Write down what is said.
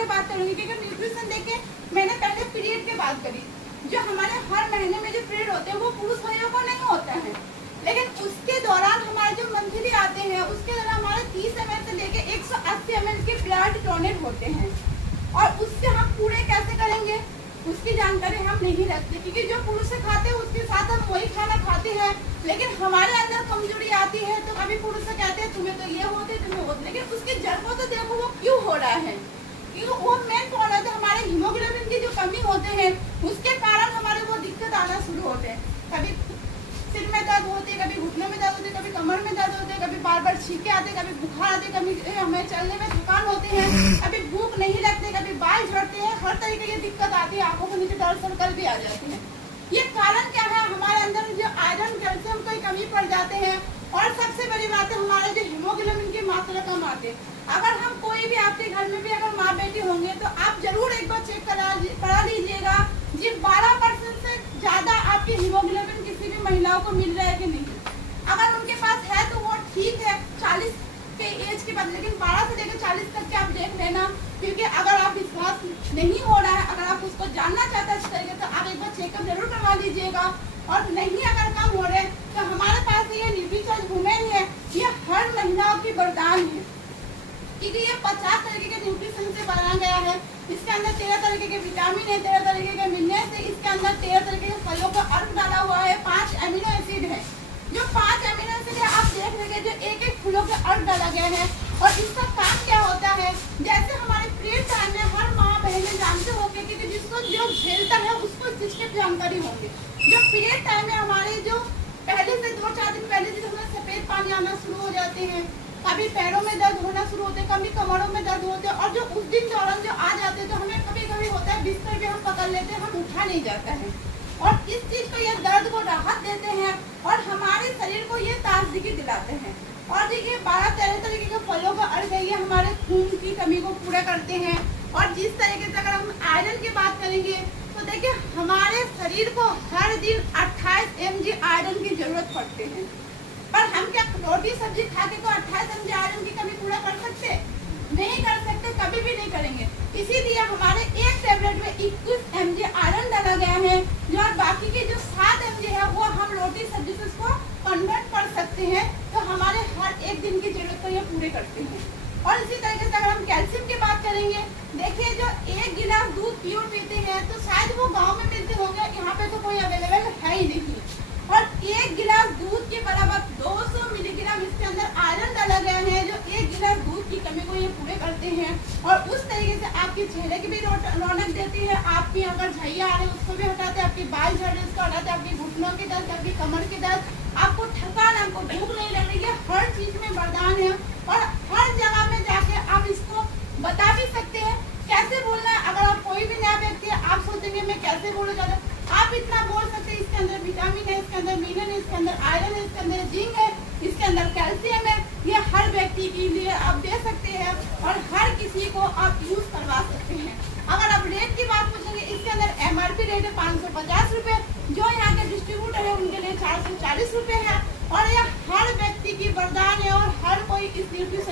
आगे बात करूंगी, क्योंकि न्यूट्रिशन देखिए मैंने पहले पीरियड की बात करी। जो हमारे हर महीने में जो पीरियड होते हैं वो पुरुष भाइयों को नहीं होता है, लेकिन उसके दौरान हमारे जो मंथली आते हैं उसके दौरान हमारे 30 ml से लेके 180 ml के ब्लड डोनेट होते हैं। और उससे हम पूरे कैसे करेंगे उसकी जानकारी हम नहीं रखते, क्योंकि जो पुरुष से खाते हैं उसके साथ हम वही खाना खाते हैं। लेकिन हमारे अंदर कमजोरी आती है तो कभी पुरुष से कहते हैं तुम्हें तो ये होते तुम्हें होते, लेकिन उसकी जड़ को तो देखो वो क्यों हो रहा है। क्योंकि वो मेन कौन है, हमारे हीमोग्लोबिन की जो कमी होते हैं उसके कारण हमारे वो दिक्कत आना शुरू होते हैं। कभी सिर में दर्द होते, कभी घुटने में दर्द होते, कभी कमर में दर्द होते, कभी बार बार छींके आते, कभी बुखार आते, कभी हमें चलने में थकान होते हैं, कभी भूख नहीं लगती, कभी बाल झड़ते हैं, हर तरीके की दिक्कत आती है, आंखों के नीचे डार्क सर्कल भी आ जाते हैं। ये कारण क्या है, हमारे अंदर जो आयरन कैल्शियम की कमी पड़ जाते हैं। और सबसे बड़ी बात है हमारे जो हीमोग्लोबिन की मात्रा कम आते। अगर हम कोई भी आपके घर में भी अगर माँ बेटी होंगे तो आप जरूर एक बार चेक करा लीजिएगा जी 12% से ज्यादा आपकी हीमोग्लोबिन किसी भी महिलाओं को मिल रहा है कि नहीं। अगर उनके पास है तो वो ठीक है 40 के एज के बाद, लेकिन 12 से लेकर 40 तक के आप देख लेना, क्योंकि अगर आप विश्वास नहीं हो रहा है, अगर आप उसको जानना चाहते हैं इस तरीके तो आप एक बार चेकअप जरूर करवा लीजिएगा। और नहीं अगर कम हो रहे तो हमारे पास ये न्यूट्रीचॉइस वुमेन है, ये हर महिलाओं की वरदान है, क्योंकि ये 50 तरीके के न्यूट्रिशन से बनाया गया है। इसके अंदर 13 तरीके के विटामिन है, 13 तरीके के मिनरल्स है, इसके अंदर 13 तरीके के फलों का अर्क डाला हुआ है, 5 एमिनो एसिड है। जो 5 एमिनो एसिड है आप देख रहे जो एक एक फलों के अर्क डाला गया है। और इसका काम क्या होता है, जैसे हमारे पीरियड टाइम में हर माँ बहनें जानते होंगे, क्योंकि जिसको जो झेलता है उसको इस चीज की जानकारी होंगी। जो पीरियड टाइम में हमारे जो पहले से 2-4 दिन पहले से हमें सफेद पानी आना शुरू हो जाते हैं, कभी पैरों में दर्द होना शुरू होते हैं, कभी कमरों में दर्द होते हैं, और जो उस दिन दौरान जो आ जाते हैं तो हमें कभी कभी होता है बिस्तर भी हम पकड़ लेते हैं, हम उठा नहीं जाता है। और इस चीज को ये दर्द को राहत देते हैं और हमारे शरीर को ये ताजगी दिलाते हैं। और देखिए 12-13 तरीके के फलों का अर्थ है, ये हमारे खून की कमी को पूरा करते हैं। और जिस तरीके से अगर हम आयरन की बात करेंगे तो देखिए हमारे शरीर को हर दिन 28 mg आयरन की जरूरत पड़ते हैं। पर हम क्या रोटी सब्जी खा के तो 28 mg आयरन की कमी पूरा कर सकते? नहीं कर सकते, कभी भी नहीं करेंगे। इसीलिए हमारे एक टेबलेट में 21 mg आयरन डाला गया है, जो और बाकी के जो 7 mg है वो हम रोटी सब्जी से उसको कन्वर्ट कर सकते हैं, तो हमारे हर एक दिन की जरूरत को ये पूरे करते हैं। और इसी तरीके से अगर हम कैल्शियम की बात करेंगे, देखिए जो 1 गिलास दूध प्योर पीते हैं तो शायद वो गांव में मिलते होंगे, यहाँ पे तो कोई अवेलेबल है ही नहीं। और 1 गिलास दूध के बराबर 200 मिलीग्राम इसके अंदर आयरन डाला गया है, जो 1 गिलास दूध की कमी को ये पूरे करते हैं। और उस तरीके से आपके चेहरे की भी रौनक देती है, आपकी अगर झैया आ रहे हैं उसको भी हटाते हैं, आपकी बाल झड़ रहे उसको हटाते हैं, आपकी घुटनों की दर्द, आपकी कमर की दर्द, आपको थकान, आपको भूख नहीं लग रही है, हर चीज में वरदान है। और हर जगह में जाके आप इसको बता भी सकते हैं कैसे बोलना है। अगर आप कोई भी नया व्यक्ति है, आप सोचेंगे मैं कैसे बोलूँ ज़्यादा, आप इतना बोल सकते हैं इसके अंदर विटामिन है, इसके अंदर मिनरल है, इसके अंदर आयरन है, इसके अंदर जिंक है, इसके अंदर कैल्शियम है। ये हर व्यक्ति के लिए आप दे सकते हैं और हर किसी को आप यूज करवा सकते हैं। अगर आप रेट की बात पूछेंगे, इसके अंदर MRP रेट है 550 रुपये, जो यहाँ के डिस्ट्रीब्यूटर है उनके लिए 440 रुपये है। और यह हर व्यक्ति की वरदान है और हर कोई इस न्यूट्रिशन